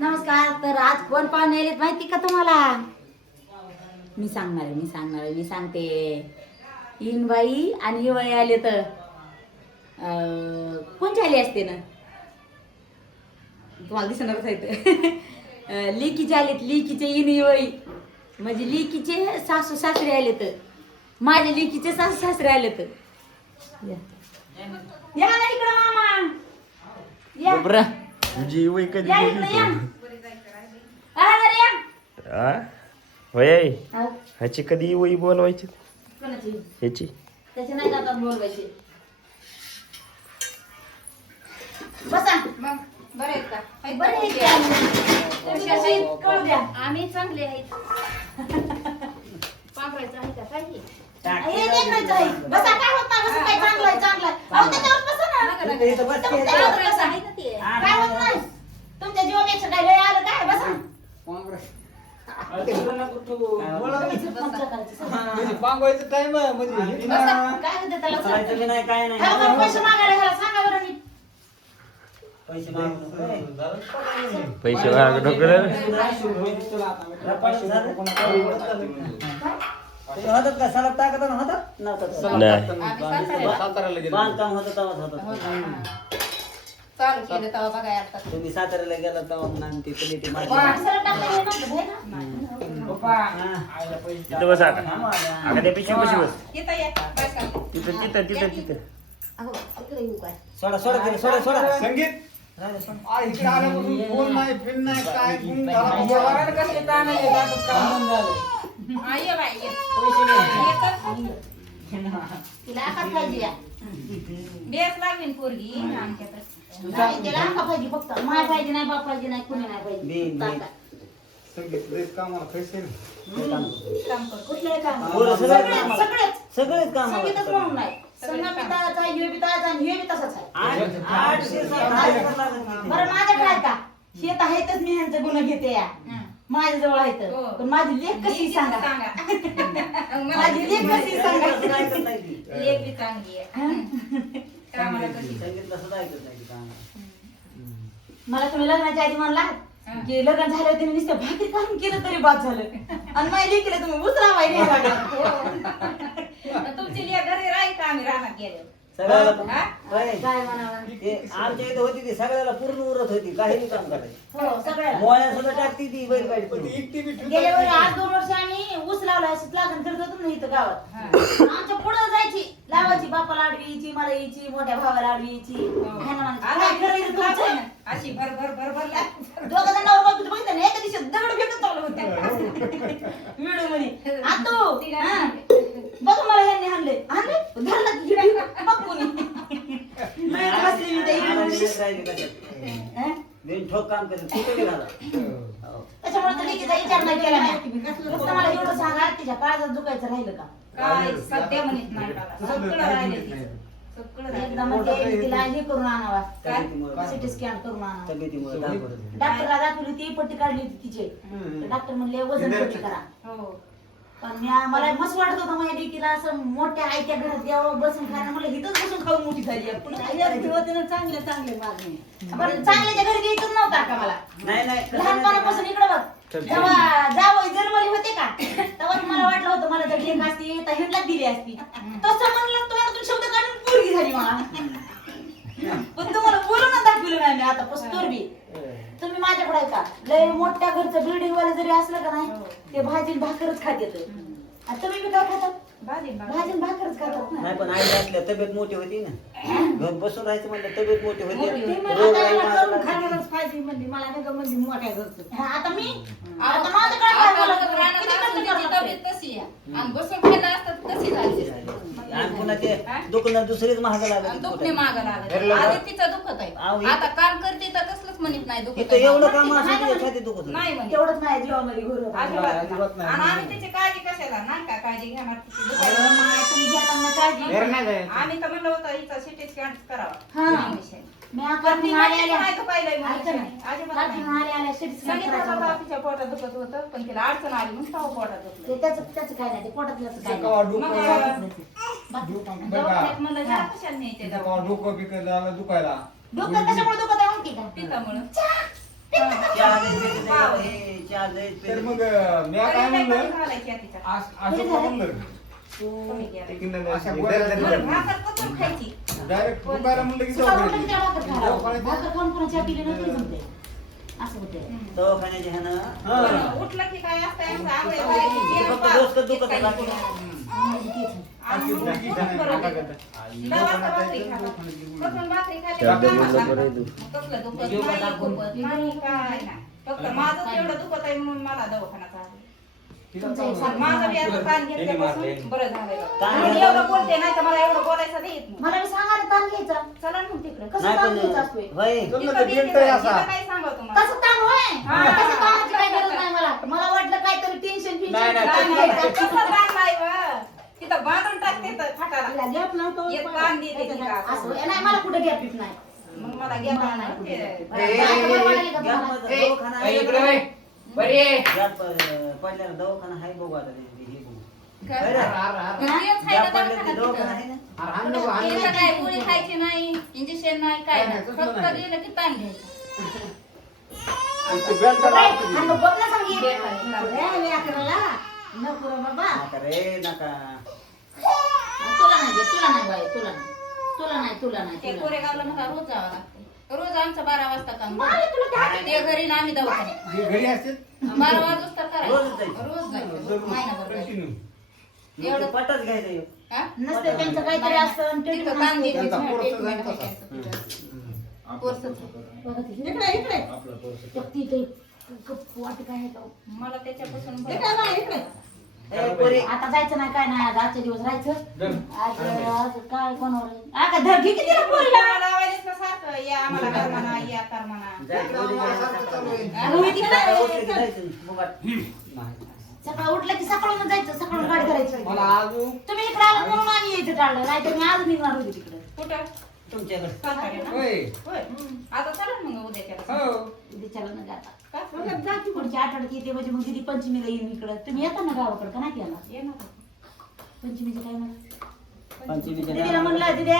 नमस्कार. तर आज कोण पाहुणे आलेत माहिती का तुम्हाला? मी सांगते. इनबाई आणि युवाई आले तर कोणचे आले असते ना तुम्हाला दिसणारच आहे. लिकीचे आलेत, लिकीचे इन युवाई म्हणजे लिकीचे सासू सासरे आले तर माझ्या लिकीचे सासू सासरे आले तर या ना इकडं मामा या. जी वय कधी या बोलली इकडं या. तू? अरे या. आ? होय हा, ह्याची कधी वय बोलवायची कोणाची? ह्याची त्याचे नाही जातात बोलवायचे. बसा मग बरं आहेत का? बरं आहे की आम्ही. तुम्ही कसे आहेत? कळू द्या. आम्ही चांगले आहेत. पांघरायचं आहे का काही? हे लेकराचं आहे. बसा काय होत नाही. बसा काय चांगलं आहे, चांगलं आहे. अहो, त्याच्यावर बसा ना. पांघरायचं आहे ना ते. काय होत नाही. तुमच्या जीवापेक्षा काय लय आलं काय? बसा. पांगवायचं टाइम बसा. काय होतं त्याला सांग. काय नाही हा, मग पैसे मागायला घ्यायला सांगा बरं नीट. पैसे मागून पैसे माग ढोकळं होतात का सलग टाकत होतात नव्हतं नाही साताऱ्याला गेलो. बांधकाम होतं तेव्हाच होतं चालू केलं तेव्हा बघाय आता. तुम्ही साताऱ्याला गेला तेव्हा म्हणून ती तुम्ही ती माझी माणसाला टाकलं हे नव्हतं, हे ना? तिथं बस आता अगं त्या पिशवी कशी बस येता ये. बसा. तिथं अहो, इकडे येऊ काय? सोडा संगीत राहिलं, सोडा. आ, इकडे आल्यापासून फोन नाही फिन नाही काय गुंग झाला. हा, ये बाई, ये. तिला आकाश पाहिजे या. बेस लागेल पोरगी आमच्याकडे. नाही, तिला आका पाहिजे फक्त. माय पाहिजे नाही, बाप पाहिजे नाही, कुणी नाही पाहिजे. बिन. ताता. संगीत लय कामाला पैसे नाही. काम कर. कुठलंही काम. पोरं सगळेच सगळेच. सगळेच काम संगीतच म्हणून नाही. संगीत बी तसाच आहे, हे बी तसाच आहे, आणि हे बी तसाच आहे. आठ दिवसात लागत नाही. बरं माझ्याकडे आहे का? हे तर आहेतच, मी ह्यांचे गुण घेते या. माझ्या जवळ आहेत. हो. पण माझी लेख कशी सांगा. माझी लेख कशी असं सांगा. ऐकत नाही ती. लेक बी चांगली आहे. कामाला कशी. संगीत तसंच ऐकत नाही ती काम. मला तुम्ही लग्नाच्या आधी म्हणला की लग्न झालं तुम्ही नुसतं भाकरी काम केलं तरी बाद झालं. आणि माझ्या लेकीला तुम्ही उचलावाय नाही लागला. तुमची लेक घरी राहील का आम्ही रानात गेलो? सगळ्याला हा? होय. काय म्हणावं. ते आमच्या इथे होती ती सगळ्याला पूर्ण उरत होती काही काम करायची हो सगळ्याला. मोळ्या सगळं टाकती ती बैल गाडी पण ती एकटी बी ठेवता गेल्या वेळी येत नाही. 8-2 वर्ष आम्ही ऊस लावला अशीच लागण करत होतो ना इथं गावात. हा. आमच्या पुढं जायची लावायची, बापाला आडवी यायची, मला यायची, मोठ्या भावाला आडवी यायची. ह्यांना म्हणायची, आता काय करायचं तुमचं? अशी भर भर भर भर लाग. दोघं जणांवर बघितलं बघितलं ना, एका दिवशी दगड फेकत चालू होते. व्हिडिओ मध्ये आतू हा. बघ मला ह्यांनी हाणले धरला की हिडी बघ कोणी. लय हसली मी त्या व्हिडिओमध्ये. हा? ठोक काम करत कुठे गेला त्याच्यामुळे तर लेकीचा विचार नाही केला मी. फक्त मला एवढं सांगा, तिच्या काळजात दुखायचं राहिलं का? काय सध्या म्हणत नाही मला. सगळं राहिले तिचं. सगळं राहिलं. एकदा म्हणते तिला हे करून आणावा, तब्येतीमुळे सिटी स्कॅन करून आणावा. तब्येतीमुळे दाखवत डॉक्टरला दाखवली होती, पट्टी काढली होती तिचे. डॉक्टर म्हणले वजन कमी करा. हो. पण मला मस्त वाटत होतं माझ्या लेकीला असं मोठ्या आईच्या घरात द्यावं बसून खायला. म्हणलं इथंच बसून खाऊन मोठी झाली आहे. पुन्हा काय करायचं? चांगले मागणी. पण चांगल्याच्या घरी घ्यायचंच नव्हता का मला. नाही नाही लहानपणापासून इकडे बघ, जेव्हा जावं जन्मले होते का तेव्हा मला वाटलं होतं मला जर लेक असती तर ह्यांना दिली असती. तसं म्हणलं तोंडातून शब्द काढून पोरगी झाली मला. पण तुम्हाला बोलून दाखवलं नाही मी आता पस्तोर बी. तुम्ही माझ्याकडे आहे का? लय मोठ्या घरचं बिल्डिंग वाले जरी असलं का नाही ते भाजी भाकरच खात येतं. आणि तुम्ही बी काय खातात? भाजी भाकरच खातात ना. नाही पण आई असल्या तब्येत मोठी होती ना घर बसून राहायचं म्हणलं तब्येत मोठी होती ते मला रोग करायला राई करून मारला. खाण्यालाच पाहिजे म्हणली. मला नाही का म्हणली मोठ्या घरचं. हा, आता माझ्याकडे काय मला किती कष्ट करावं लागतं. तब्येत कशी आहे आणि बसून खायला असतात कशी झाली. आणि पुन्हा ते दुखणं दुसरीच महाग आणि लागत दुखणे माग लागत. आधी तिचं दुखत आहे. आहो, आता काम करते तर कसलंच म्हणत नाही दुखत इथं आहे. एवढं काम असं छाती दुखत होतं. नाही म्हणे. तेवढंच माझ्या जीवामध्ये घोर होतं. अजिबात नाही. आणि आम्ही तिची काळजी कशाला नाही का काळजी घेणार तिची दुखायला. अरे माय, तुम्ही घेताना काळजी. घर नाही जायचं. आम्ही तर म्हणलं होतं हिचा सिटी स्कॅन करावा. हा. नाही विषय. मी पण ती आले म्हणली आल्या नाही दुखायलंय म्हणून. ऐका ना. अजिबात नाही. आले आल्या सिटी स्कॅन सांगितलं करायचं होतं होतं. तिच्या पोटात दुखत होतं पण तिला अडचण आली म्हणून तेव्हा पोटात दुखलं. ते त्याचं काय नाही, ते पोटातलं काय नाही. कवा डोकं मग बाकी काय नाही. दवाखान्यात म्हणलं ह्याला कशाला न्यायचे कवा दवाखान्यात? डोकं बिकं झालं दुखायला. डोकं कशामुळे दुखत आहे माहिती का? पितामुळं. चहा चहा लय पेत नाही, हे चहा लय पेत तर नाही. मग मी काय म्हणलं घालायची आहे तिच्यात. असं म्हणलं कमी केलं. अशा मग भाकर कोथून खायची? डायरेक्ट दुपारा म्हणलं की सकाळी उठलं की दवाखान्यात. त्या भाकर खायला. भाकर खाऊन पुन्हा चहा पिली ना तरी जमते. असं होते. दवाखान्याच्या ह्यानं पण उठलं की काय असतं असं आंघोळ ते करायची, फक्त जेवण डोसकं दुखत काही राहतं. नाही. आणि अशी मग भुकी कोण झाली, बरं आता देतं? करता. दहा वाजता भाकरी खातात. कोण भाकरी खाते, चार कामाला दिवसाला लागतात. बरं येतो. मग कसलं दुखत नाही, खुपत नाही, काय नाही. फक्त माझं तेवढं दुखत आहे म्हणून मला दवाखाना चालू. माझं बी आता ताण घेतल्यापासून बरं झालंय बघा. ताण मी घेतलं- एवढं बोलते नाही तर मला एवढं बोलायचं नाही येत नाही. मला बी सांगा ना ताण घ्यायचा. चला ना मग तिकडे. कसं नाही ताण पण घ्यायचा असतोय? होय तुला तिथं तर बी गिल्ट आहे तिथं असा. काय सांगा तुम्हाला? कसं ताण होय? हा. कसं ताणाची काही गरज नाही मला. मला वाटलं काहीतरी टेन्शन नाही, नाही, फिन्शन नाही, नाही. कसं ताण नाही बा. तिथं बांधून टाकते तर खाटाला. गॅप नव्हतं. एक ताण देते तिथं असं असं. होय. नाही मला कुठे गॅप येत नाही. मग मला घ्या मला नाही नाही ते. बरं वाटेल का तुम्हाला? गॅपमध्ये दवाखाना आहे. गॅप पडल्याला दवाखाना आहे बघू आता ते, हे बघू. काय? होय रे? तेच आहे गॅप का पडलं ते दवाखान्यात दवाखाना तिथं? आहे ना. अरे हाण नको, हाण तिथं नको. काय गोळी खायची नाही, इंजेक्शन नाही, काय नाही. तसलं फक्त नाही. गेलं की ताण घ्यायचं. आणि ते बेल्टला आणि लावतो. मग बघ ना सांगी. बेकार आहे. अरे व्याकरणाला. नको रे बाबा. नका रे नका. तुला नाही दे, तुला नाही बाई, तुला नाही. तुला नाही, तुला नाही, ते तुला नाही. कोरेगावला मला रोज जावं लागतं. रोज आमचं 12 वाजता काम. मारे तुला त्या हाती- ते घरी ना आम्ही दवाखान्यात. जे घरी असते 12 वाजता करायचं. रोज जायचं. रोज जायचं. महिनाभर जायचं. कंटिन्यू. एवढं पटच घ्यायचं ह्यो. हा? नसते त्यांचं काहीतरी असतं आणि तिथं treatment ताण असते. देते. त्यांचा कोर्स treatment जायचा आहे तसा. त्यांचं. कोर्सच आहे. बघा ते. इकडे इकडे ती ते कप वाट काय आहे का? मला त्याच्यापासून इकडे बघा, इकडे. ए, पोरी. आता जायचं नाही काय नाही आज आजचे दिवस राहायचं धर. आज काय कोणावर आका धर घे किती रे पोरीला लावायलाच ना सारखं या आम्हाला कर म्हणा या कर म्हणा. जायचं पोरी सारखं चालू आहे. जायचं. रोहित इकडे सकाळी आहे. उठलं की जायचं. मुगाट. सकाळी उठलं की सकाळून जायचं सकाळून गाडी करायची मला अजून तुम्ही इकडे आला म्हणून आम्ही यायचं टाळलं नाही तर मी आज निघणार होते तिकडे कुठं? तुमच्याकडे. साताऱ्या ना? होय. होय. आता चला ना मग उद्याच्याला. हो. उद्याच्याला न जाता का? जा की पुढच्या आठवड्यात येते म्हणजे मग दिदी पंचमीला येईन इकडं तुम्ही येता ना गावाकडे का नाही याला येणार. पंचमीच्या टायमाला पंचमीच्या दीदीला म्हणलं दीदी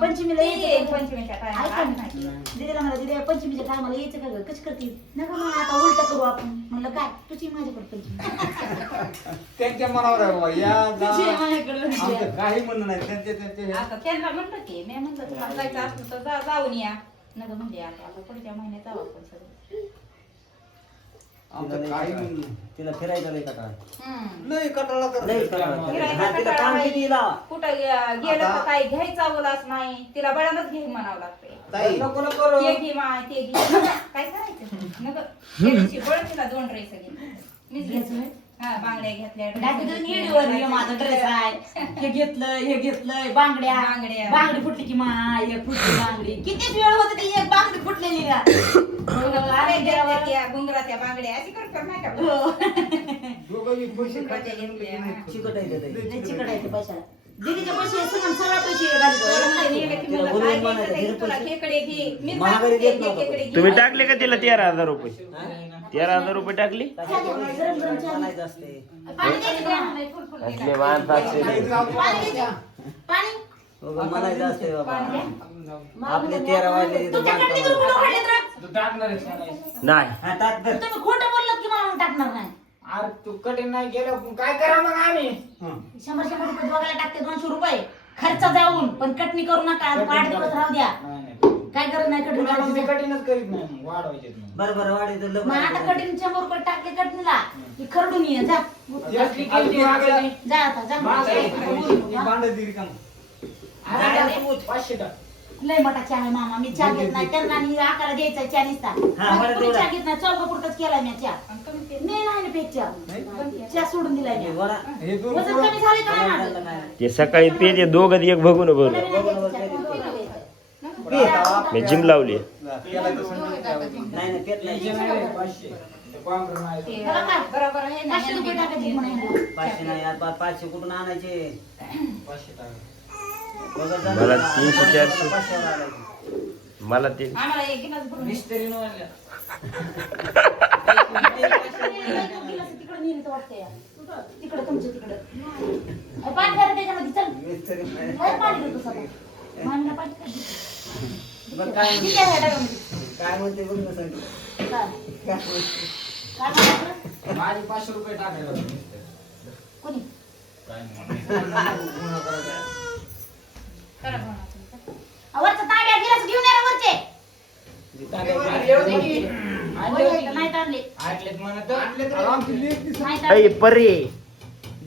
पंचमीला ये यायचं का? पंचमीच्या ऐका टायमाला. ना. दीदीला म्हणलं दीदी पंचमीच्या टायमाला यायचं का ग कशी करते नका मग आता उलट करू आपण म्हणलं काय तुझी माझ्याकडे पंचमी त्यांच्या मनावर आहे बाबा. या जा. तुझी माझ्याकडे आमचं म्हणजे. काही म्हणणं नाही त्यांचे हे. आता त्यांना म्हणलं की मी म्हणलं तुम्हाला जायचं असलं तर जाऊन या. नका म्हणजे आता पुढच्या महिन्यात जाऊ आपण सगळे. आमचं काही म्हणणं नाही. तिला फिरायचं लय कटाळा. हम्म. लय कटाळा करते. लय कटाळा. फिरायला हा, तिला कंटाळा काम आहे. किती लावा. कुठं गेलं आता- तर काही घ्यायचा बोलाच नाही. तिला बळानच घे म्हणावं लागतंय. ताई. नको नको रे. ते घे मा ते घे काय करायचं नगर गेल्याची बळ तिला 2 ड्रेस घे मीच घेतलं. हा बांगड्या घेतल्या डायरेक्ट तुम्ही येडीवर ये, माझा ड्रेस आहे हे घेतलंय हे घेतलंय बांगड्या बांगड्या. बांगडी फुटली की माय एक फुटली बांगडी कितीच वेळ होते ती एक बांगडी फुटलेली का अरे देवावर त्या गुंगराच्या बांगड्या अशी कर नाही का हो. दोघं बी पैसे बाच्या घेतल्या. चिकट आहे ते ताई. लय चिकट आहे ते पैशाला दीदीचे पैसे सगळं सगळं पैसे घालतो नेलं की तिला म्हणलं, बोलवून काय म्हणायचं, घ्यायचं घरी ते तुला पैसे. खेकडे घे मीच महागडी बांगडी देत घे, नव्हता. खेकडे घे. तुम्ही टाकले का तिला 13,000 रुपये हा? 13,000 रुपये टाकली त्याच्यामुळे म्हणायचं असते. पाणी द्यायचं का? नाही, फुलफुल असले दिला. माणसाचे पाणी द्यायचं पाणी बघा, म्हणायचं असते बाबा. मला आपले म्हणलं, 13 वाजले तर तुमच्याकडे बांधकाम. किती रुपये काढलेत रे? नाही हा, टाक धर. तुम्ही खोटं बोललात की मला म्हणून टाकणार नाही अरे तू कठीण नाही गेलं काय करा मग आम्ही 100 रुपये दोघाला टाकते 200 रुपये खर्च जाऊन पण कटणी करू नका 8 दिवस राहू द्या काय करत नाही कटणी करायची. कठीणच करीत नाही वाढवायचे बरं बरं वाढीचं मग लग्न आता करायचं. कठीण 100 रुपये टाकले कटणीला की खरडून ये जा जा आता जा भांडत काम लय मोठा चहा आहे मामा मी चहा घेत नाही त्यांना आणि आकाला द्यायचा चहा निसता बरं कोणी तेवढा. चहा घेत नाही चौकापुरताच केलाय मी चहा आणि कमी ते- मी नाही ना पेट चहा चहा सोडून दिलाय हे मी वडा. हे दोन वजन पुढं- कमी झाले का नाही वडाला माझं? काय? ते सकाळी पेजे दोघं एक बघून कोणाला बघून नाही द्यायचं चहा, कोणाला नाही द्यायचं. मी जिम लावली केला तसं नाही करायचं. नाही नाही पेट नाही. ते बरं का? बरोबर आहे ना 500 रुपये टाकायचे म्हणे 500 नाही यार, 500 कुठून आणायचे बघा जा. मला 300, 400. 500 वर आणायचे. मला ते आम्हाला एक गिलास भरून दे. तिकडे नेलं तर वाटतंय तिकडे तुमच्या तिकडे पाणी करा त्याच्यामध्ये चल मिस्त्री नाही. काय पाणी देतो सगळं मानला पाणी काय बरं काय ठीक आहे ह्या डब्यामध्ये. काय म्हणते बघ ना सांग. काय? काय म्हणायचं? माझे 500 रुपये टाकायला होते. कोणी काय नाही. गुन्हा करायचा. करा म्हणा तुमचं. वरचं तांब्या गिलास घेऊन या रे वरचे. आणले होते की? वरचे नाहीत आणले. आणलेत म्हणत. आणले तर आमची लेक दिसत. नाहीत अय आणले. परे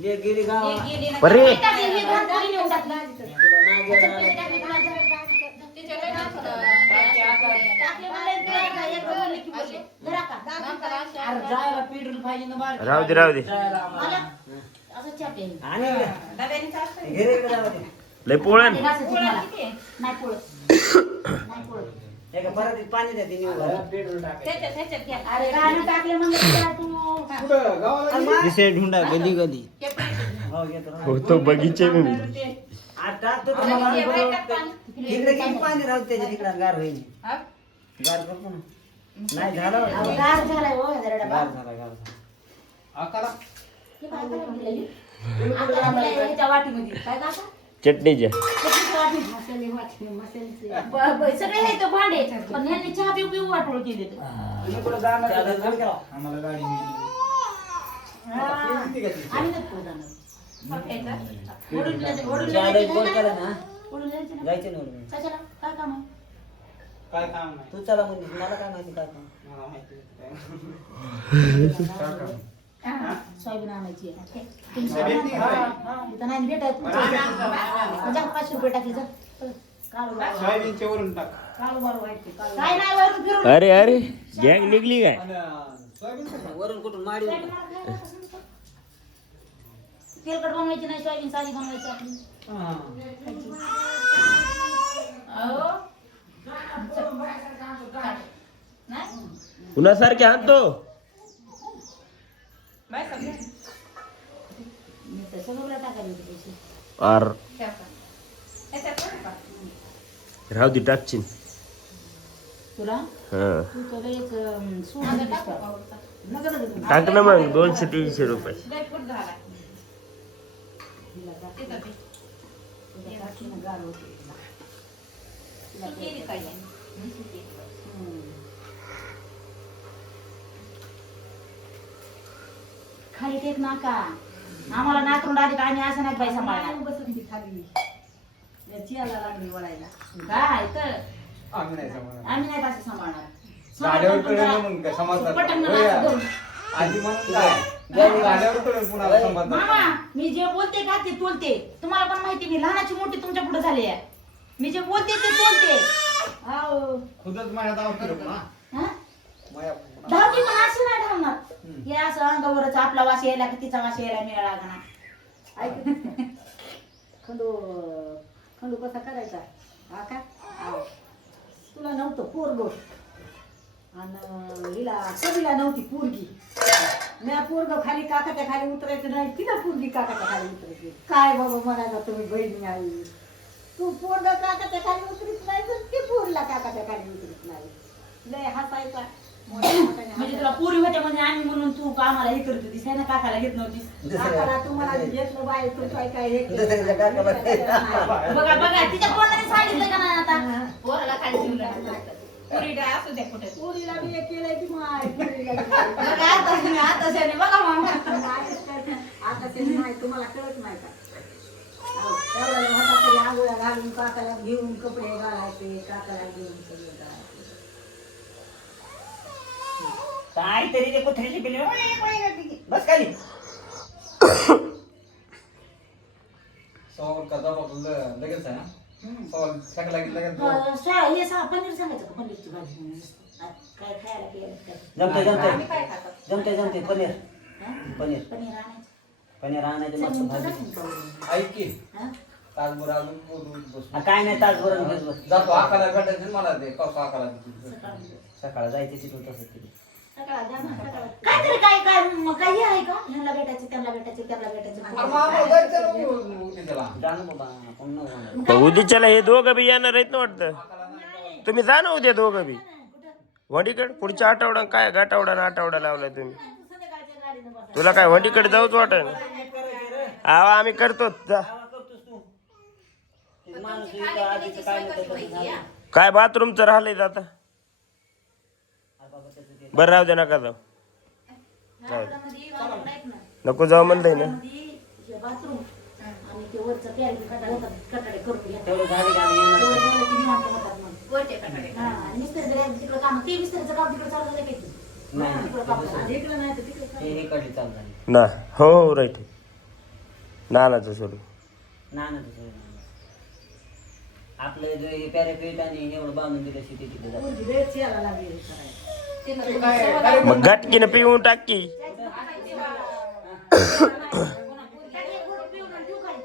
लेक गेली गावात. एक गेली ना. बरे. नाही टाकले, हे घरात कोणी नेऊन टाकलं. तुला नाही त्याच्यात गेला. पैसे टाकले, तुला जरा तिच्या लय नातं. टाकले म्हणले, एक बोलले की बोलले. जरा का? नंतर अशा- अरे जायला पेट्रोल पाहिजे ना बाहेर. राहू दे राहू दे जायला आम्हाला. मला असं चहा प्यायला. आणि डब्याने चालतंय. घरी इकडे जावं ते. लय पोळण ते घासायची पोळ्या मला. किती आहे? नाही पोळत. नाही पोळत. एका परातीत पाणी द्या ते निवडा. पेट्रोल टाकायचं. त्याच्यात घ्या. अरे गाणं टाकले म्हणलं तुला तू. कुठं गावाला गेली? दिसे ढुंडा गली गली. हे पैसे. हो घेतो ना. हो तो बगीचे में आता टाकतो तर आम्हाला मला हे बरोबर बायकात पाणी. तिकडे किती पाणी राहू त्याच्या तिकडे गार होईल. हा? गार करतो ना. नाही झालं अहो, वाटतं. गार झालाय हो जरा डबा. गार झाला गार झाला. आकारा. हे काय करायला गेलेली? आता आपल्या ह्याच्या वाटीमध्ये काय का चटणीच्या सगळे हे तर भांडे पण ह्यांनी चहा पिऊ पिऊ वाटोळ केले तर. तुम्ही कुठं जाणार त्याला तर घरी करा. आम्हाला गाडी मिळाली. आम्ही नाही पुढे जाणार. फक्याचा. वडून ज्यादा गोल केला ना जायचं ना. जायचं ना वडून. कशाला काय काम आहे? काय काम नाही. तू चला म्हणजे मला काय माहिती काय काम. मला माहिती नाही. काय काम? सोयाबीन आणायची आहे. तुम्ही सोयाबीन सोयाबीन नाही हा, इथं नाही भेटत तुमच्या. जा 500 रुपये टाकले जा. चल, काळू बाळू. सोयाबीनच्या वरून टाक. काळू बाळू वाटते, काळू. काय नाही वरून फिरून. अरे अरे गॅंग निघली काय आणि सोयाबीनचं का? वरून कुठून माडी सोयाबीन मला खायला पसंत का? तेलकट बनवायची नाही, सोयाबीन साधी बनवायची आपली. हा. अहो. नाही? कुणासारखे आणतो बाय सगळे. मी तर सगळं टाकायला होते पैसे. आर ठेव का? ह्याच्यात बरं का? राहू दे टाकशील तुला हा तू तर एक सूट माझं दिसतं. टाकू का उरता? नका नको देऊ. टाक ना मग 200-300 रुपये लय फूट झाला. तिला टाक. तिथं ते. तिला टाकी ना गार होते. तिला तू केली काय नाही? खाली टेक नाका. आम्हाला नाकरून आधी आम्ही असं नाही बाई सांभाळणार. काय तर आम्ही नाही समजणार. आम्ही नाही असं सांभाळणार. गाड्यावर कळलं म्हणून काय समजणार पटकन नाही. मला होय असं यार. करून. आधी म्हणून काय गाड्यावर कळलं पुन्हा समजणार मामा नाही. मी जे बोलते का ते तोलते. तुम्हाला पण माहिती मी लहानाची मोठी तुमच्या पुढे झाली आहे. मी जे बोलते ते तोलते. आहो. खुदच माझ्या दाव फिरव ना. हा? माया धावली पण अशी नाही धावणार. हे असं अंगावरच आपला वास यायला का तिचा वास यायला मिळाला का ना. ऐक खंडू खंडू कसा करायचा हा का आव. तुला नव्हतं पोरग आणि हिला कधीला नव्हती पोरगी. मी पोरग खाली काकाच्या खाली उतरायचं नाही, तिला पोरगी काकाच्या खाली उतरायची. काय बाबा म्हणायला तुम्ही बहिणी आई. तू पोरग काकाच्या खाली उतरत नाही तर ती पोरीला काकाच्या खाली उतरत नाही. लय हसायचा. म्हणजे तुला पोरी होत्या म्हणजे आम्ही म्हणून तू आम्हाला हे करत होतीस ना, काकाला घेत नव्हतीस. काकाला तुम्हाला घेतलं बाय तू काय काय हे केलं. दुसऱ्याच्या काकाला बघा बघा तिच्या कोणाने सांगितलं का नाही आता. पोराला काय ठेवलं? पोरीला असू द्या कुठे. पोरीला बी हे केलंय की माय पोरीला बी केलंय. बघा आता त्याने बघा मामा आता ते नाही तुम्हाला कळत नाही का. तेवढ्या हातात तरी आंघोळ्या घालून काकाला घेऊन कपडे घालायचे, काकाला घेऊन सगळे घालायचे. काहीतरी ते कुत्र्याची पिल्ली बस खाली. सवाल का जबाब लगेच आहे ना. सवाल सगळं लगेच पनीर सांगायचं का पनीरची भाजी म्हणून. काय खायला केलं काय. जमते आम्ही काय खातो? जमते पनीर हा? पनीर पनीर आणायचं. पनीर आणायचं मस्त चमून भाजी. टाकून पाहू. ऐक की हा? तासभर अजून बोलू बसू. काय नाही तासभर घेत बस. जातो आकाला भेटायचं मला ते कसं आकाला सकाळी. सकाळ जायचं तिथून तसं तिथे. काहीतरी काय काय काही आहे का ह्यांना भेटायचं त्यांना भेटायचं त्यांना अरे भेटायचं. मग आम्हाला जायचं ना उद्याला. जा ना बाबा आपण नको म्हणा. उद्याच्याला हे दोघं बी येणार आहेत ना वाटतं. तुम्ही जा ना उद्या दोघं बी वंडीकडे. पुढच्या आठवडा काय गाठवडा ना आठवडा लावलाय तुम्ही. संध्याकाळच्या गाडीनं बसा. तुला काय वंडीकडे जाऊच वाटत. आवा आम्ही करतो जा. करतोस तू ते माणूस इथं आधीचं काय म्हणतं तसं झालं. काय बाथरूमचं राहिलंय आता. अरे बाबा त्याचं ते बरं राहू दे नका जाऊ ह्याच्यामध्ये वावरात आहेत ना. नको जाऊ म्हणलंय ना ह्याच्यामध्ये हे बाथरूम आणि ते वरचं कॅरी कटाडे करून घ्या. तेवढं झाली का आम्ही येणार. तेवढं झालं की निवांत होतात मग. वरचे कटाडे. हा, आणि मिस्त्रीकडे तिकडं काम ते मिस्त्रीचं काम तिकडे चालू झालं की नाही. तिकडं काम आणि इकडं नाही तर तिकडे काम. हे कडे चालू झाली. ना हो राईट नानाचं सोडून ना आपलं जे हे पॅरापेट आणि हे एवढं बांधून दिलं शेती तिकडे जातं. पोरगी लयच यायला लागली करायला. तिनं ते तुम्हाला काय- सवय काय- लावून- मग गाठकीनं पिऊन टाकी टाकी एक घोट पिऊन आणि ठेवू खाली.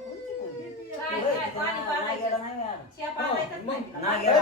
काय- काय, पाणी नाही गेला नाही यार. शेप आणायचंच नाही. नाही गेला.